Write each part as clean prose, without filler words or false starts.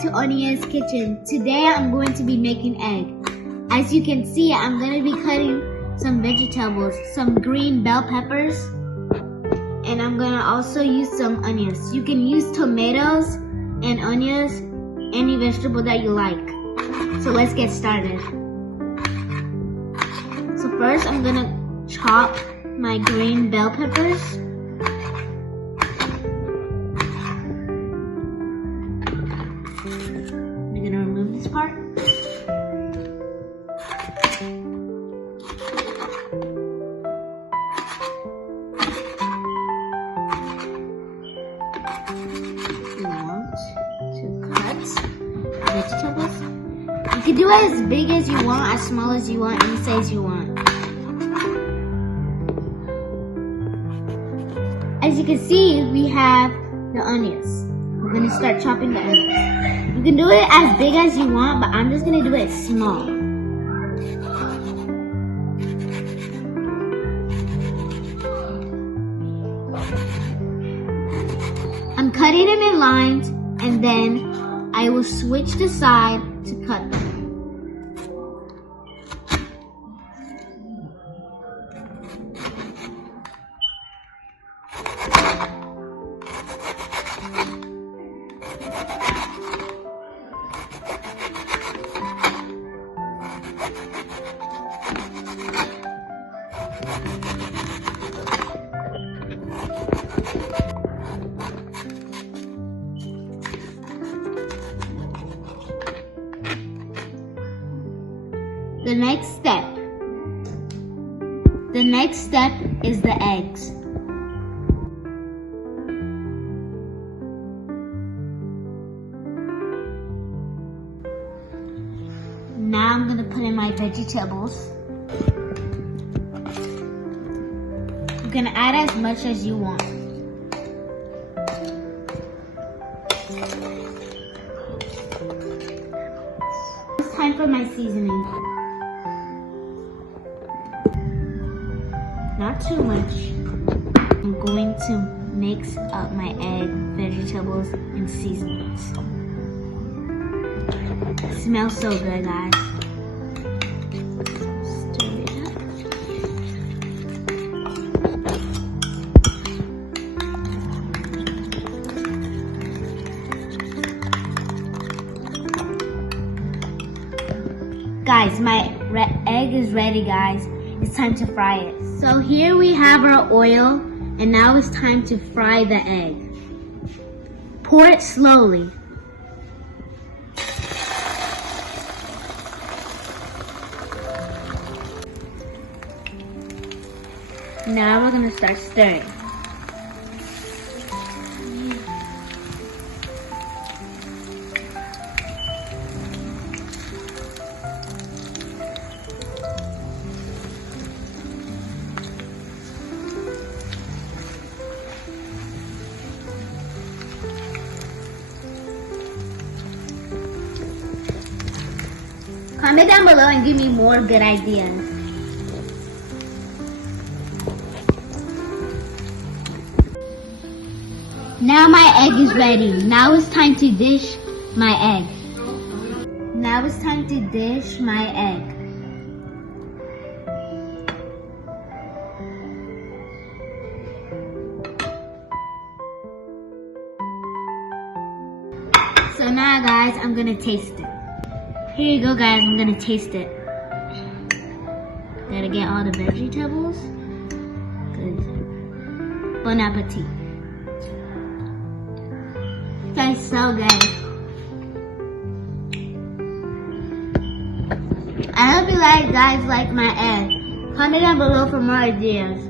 back to Onia's kitchen. Today I'm going to be making egg. As you can see, I'm going to be cutting some vegetables, some green bell peppers, and I'm going to also use some onions. You can use tomatoes and onions, any vegetable that you like. So let's get started. So first I'm going to chop my green bell peppers. I'm going to remove this part. You want to cut vegetables. You can do it as big as you want, as small as you want, any size you want. As you can see, we have the onions. We're going to start chopping the onions. You can do it as big as you want, but I'm just going to do it small. I'm cutting them in lines, and then I will switch the side to cut them. The next step is the eggs. Now I'm going to put in my vegetables. You can add as much as you want. It's time for my seasoning. Not too much. I'm going to mix up my egg, vegetables, and seasonings. It smells so good, guys. Stir it up. Guys, my egg is ready, guys. It's time to fry it. So here we have our oil, and now it's time to fry the egg. Pour it slowly. Now we're gonna start stirring. Comment down below and give me more good ideas. Now my egg is ready. Now it's time to dish my egg. Now it's time to dish my egg. So now guys, I'm gonna taste it. Here you go, guys. I'm gonna taste it. Gotta get all the vegetables. Good. Bon appetit. Tastes so good. I hope you guys like my egg. Comment down below for more ideas.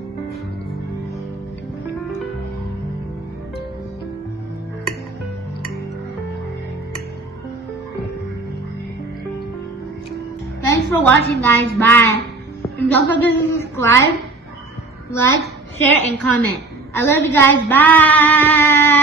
Thanks for watching, guys. Bye. And don't forget to subscribe, like, share, and comment. I love you guys. Bye.